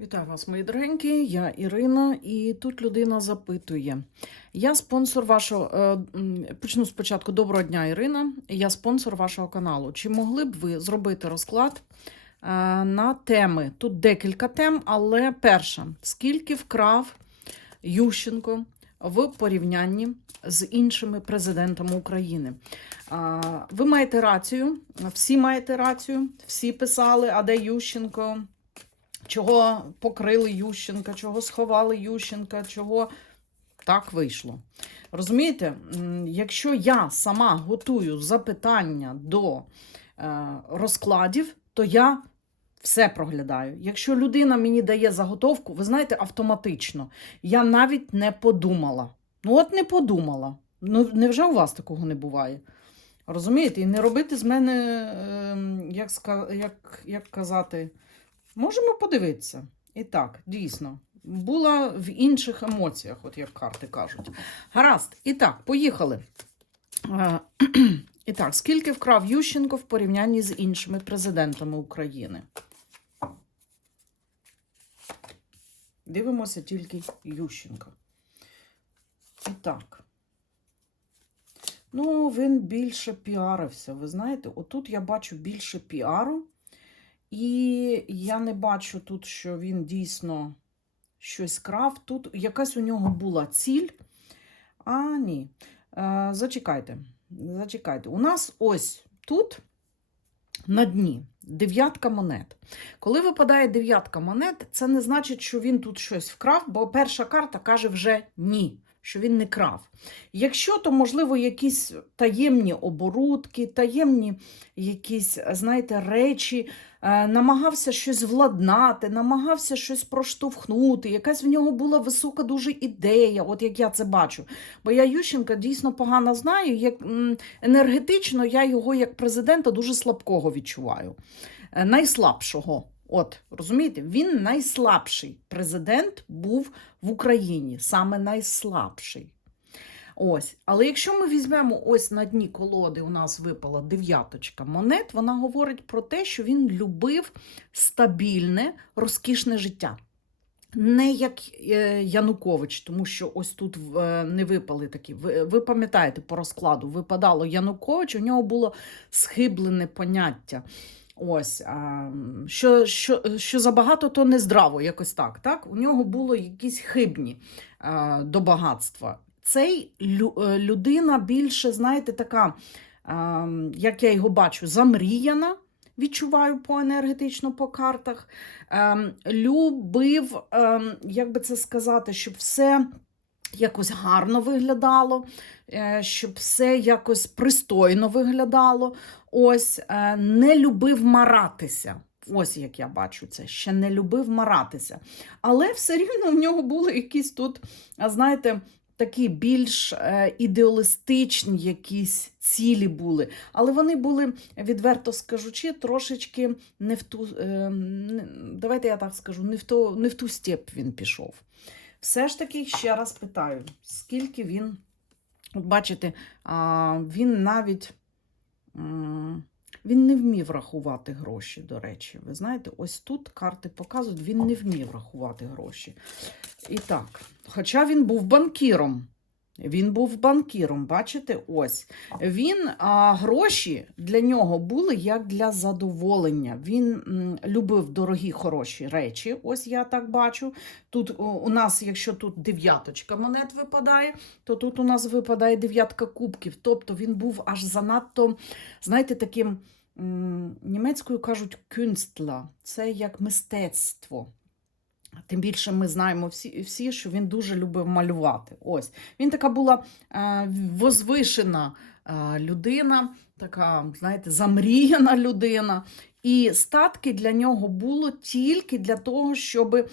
Вітаю вас, мої дорогенькі. Я Ірина, і тут людина запитує. Я спонсор вашого. е, Почну спочатку. Доброго дня, Ірина. Я спонсор вашого каналу. Чи могли б ви зробити розклад е, на теми? Тут декілька тем, але перша: скільки вкрав Ющенко в порівнянні з іншими президентами України? Ви маєте рацію, всі маєте рацію, всі писали, а де Ющенко? Чого покрили Ющенка, чого сховали Ющенка, чого так вийшло. Розумієте, якщо я сама готую запитання до е, розкладів, то я все проглядаю. Якщо людина мені дає заготовку, ви знаєте, автоматично, я навіть не подумала. Ну, от не подумала. Ну, невже у вас такого не буває? Розумієте, і не робити з мене, ем, як, як, як казати, Можемо подивитися. І так, дійсно, була в інших емоціях, от як карти кажуть. Гаразд. І так, поїхали. Е, І так, скільки вкрав Ющенко в порівнянні з іншими президентами України? Дивимося тільки Ющенка. І так. Ну, він більше піарився. Ви знаєте, отут я бачу більше піару. І я не бачу тут, що він дійсно щось крав. Тут якась у нього була ціль. А, ні. Е, зачекайте. Зачекайте. У нас ось тут на дні дев'ятка монет. Коли випадає дев'ятка монет, це не значить, що він тут щось вкрав, бо перша карта каже вже ні. Що він не крав. Якщо, то, можливо, якісь таємні оборудки, таємні якісь, знаєте, речі, е, намагався щось владнати, намагався щось проштовхнути, якась в нього була висока дуже ідея, от як я це бачу. Бо я Ющенка дійсно погано знаю, як енергетично я його як президента дуже слабкого відчуваю. Е, Найслабшого. От, розумієте, він найслабший президент був в Україні, саме найслабший. Ось. Але якщо ми візьмемо ось на дні колоди, у нас випала дев'яточка монет, вона говорить про те, що він любив стабільне, розкішне життя. Не як е, Янукович, тому що ось тут е, не випали такі. Ви, ви пам'ятаєте по розкладу, випадало Янукович, у нього було схиблене поняття. Ось, а, що, що, що забагато, то не здраво, якось так. так? У нього було якісь хибні а, до багатства. Цей е, людина більше, знаєте, така, а, як я його бачу, замріяна, відчуваю по енергетично по картах. Ем, любив, ем, як би це сказати, щоб все якось гарно виглядало, е, щоб все якось пристойно виглядало. Ось е, не любив маратися. Ось як я бачу це, ще не любив маратися. Але все рівно в нього були якісь тут, знаєте, такі більш е, ідеалістичні якісь цілі були. Але вони були, відверто скажучи, трошечки не в ту, е, давайте я так скажу, не в, ту, не в ту степ він пішов. Все ж таки, ще раз питаю, скільки він, от бачите, він навіть. Він не вмів рахувати гроші, до речі. Ви знаєте, ось тут карти показують, він не вмів рахувати гроші. І так, хоча він був банкіром. Він був банкіром, бачите, ось. Він а, гроші для нього були як для задоволення. Він м, любив дорогі хороші речі. Ось я так бачу. Тут о, у нас, якщо тут дев'яточка монет випадає, то тут у нас випадає дев'ятка кубків. Тобто він був аж занадто, знаєте, таким м, німецькою кажуть кюнстла. Це як мистецтво. Тим більше ми знаємо всі, всі, що він дуже любив малювати. Ось він така була е, возвишена е, людина, така, знаєте, замріяна людина. І статки для нього було тільки для того, щоб е,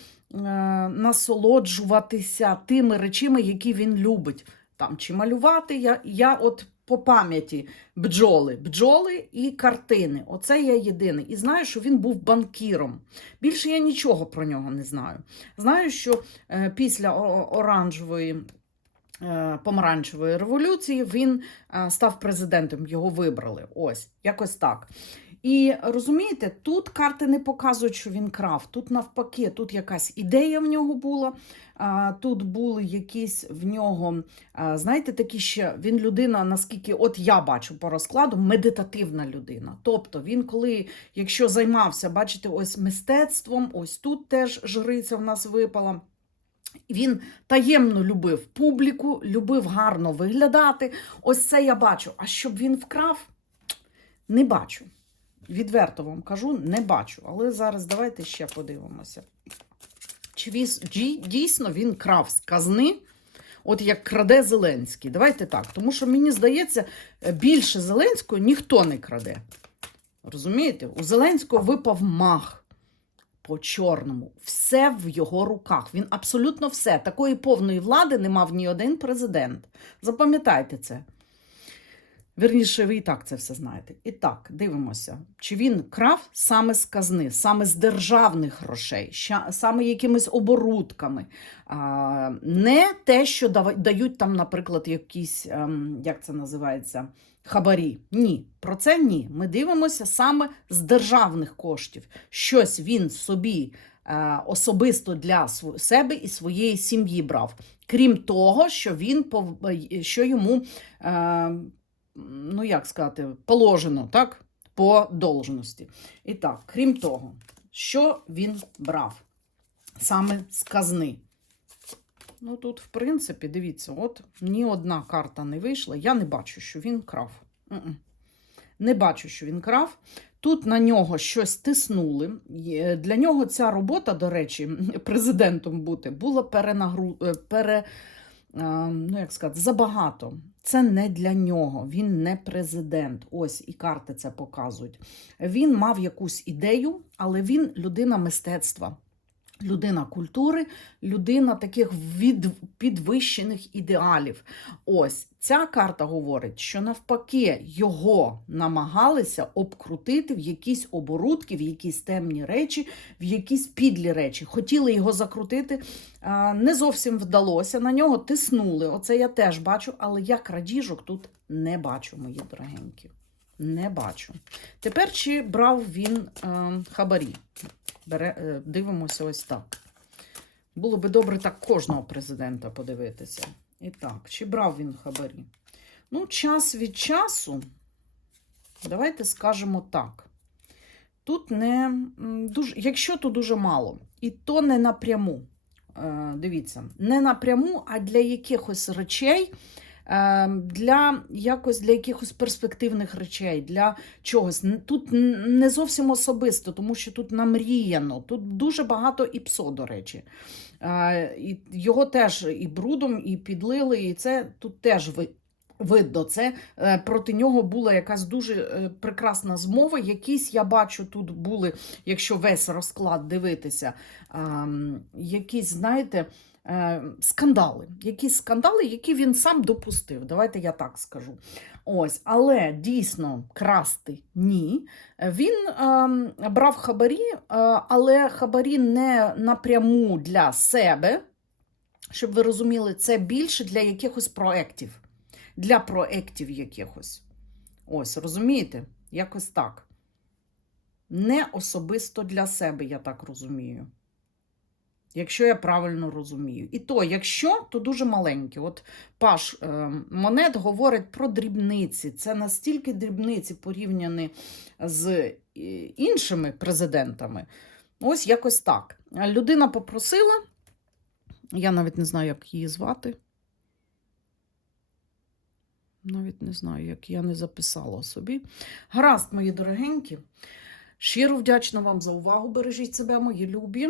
насолоджуватися тими речами, які він любить. Там чи малювати. Я, я от по пам'яті бджоли, бджоли і картини. Оце я єдиний. І знаю, що він був банкіром. Більше я нічого про нього не знаю. Знаю, що е, після оранжевої. е, Помаранчевої революції він е, став президентом, його вибрали. Ось, якось так. І розумієте, тут карти не показують, що він крав. Тут навпаки, тут якась ідея в нього була. Тут були якісь в нього, знаєте, такі ще він людина, наскільки от я бачу по розкладу, медитативна людина. Тобто він, коли, якщо займався, бачите, ось мистецтвом, ось тут теж жриця в нас випала. Він таємно любив публіку, любив гарно виглядати. Ось це я бачу. А щоб він вкрав, не бачу. Відверто вам кажу, не бачу. Але зараз давайте ще подивимося. Чи дійсно він крав з казни, от як краде Зеленський. Давайте так. Тому що мені здається, е, більше Зеленського ніхто не краде. Розумієте? У Зеленського випав мах по чорному. Все в його руках. Він абсолютно все. Такої повної влади не мав ні один президент. Запам'ятайте це. Вірніше, ви і так це все знаєте. І так, дивимося, чи він крав саме з казни, саме з державних грошей, саме якимись оборудками. Не те, що дають там, наприклад, якісь, ем, як це називається, хабарі. Ні, про це ні. Ми дивимося саме з державних коштів. Щось він собі е, особисто для себе і своєї сім'ї брав. Крім того, що він пов- що йому. Ну як сказати, положено, так? По должності. І так, крім того, що він брав саме з казни. Ну, тут, в принципі, дивіться, от ні одна карта не вийшла. Я не бачу, що він крав. Не бачу, що він крав. Тут на нього щось тиснули. Для нього ця робота, до речі, президентом бути, була перенагру... е, пере... е, ну, як сказати, забагато. Це не для нього. Він не президент. Ось і карти це показують. Він мав якусь ідею, але він людина мистецтва. Людина культури, людина таких від підвищених ідеалів. Ось ця карта говорить, що навпаки його намагалися обкрутити в якісь оборудки, в якісь темні речі, в якісь підлі речі. Хотіли його закрутити, не зовсім вдалося. На нього тиснули. Оце я теж бачу, але я крадіжок тут не бачу, мої дорогенькі. Не бачу. Тепер чи брав він е, хабарі? Бере, е, дивимося ось так. Було би добре так кожного президента подивитися. І так, чи брав він хабарі? Ну, час від часу, давайте скажемо так. Тут не дуже, якщо то дуже мало, і то не напряму. Е, дивіться, не напряму, а для якихось речей, для якось для якихось перспективних речей, для чогось. Тут не зовсім особисто, тому що тут намріяно, тут дуже багато іпсо, до речі. Е, і його теж і брудом, і підлили, і це тут теж ви. Видно, це е, проти нього була якась дуже е, прекрасна змова. Якісь я бачу, тут були, якщо весь розклад дивитися, ем, якісь, знаєте, скандали. Якісь скандали, які він сам допустив. Давайте я так скажу. Ось, але дійсно красти ні. Він ем, брав хабарі, е, але хабарі не напряму для себе. Щоб ви розуміли, це більше для якихось проєктів. Для проєктів якихось. Ось, розумієте? Якось так. Не особисто для себе, я так розумію. Якщо я правильно розумію. І то, якщо, то дуже маленькі. От Паш е, Монет говорить про дрібниці. Це настільки дрібниці порівняні з е, іншими президентами. Ось якось так. Людина попросила, я навіть не знаю, як її звати. Навіть не знаю, як я не записала собі. Гаразд, мої дорогенькі. Щиро вдячна вам за увагу. Бережіть себе, мої любі,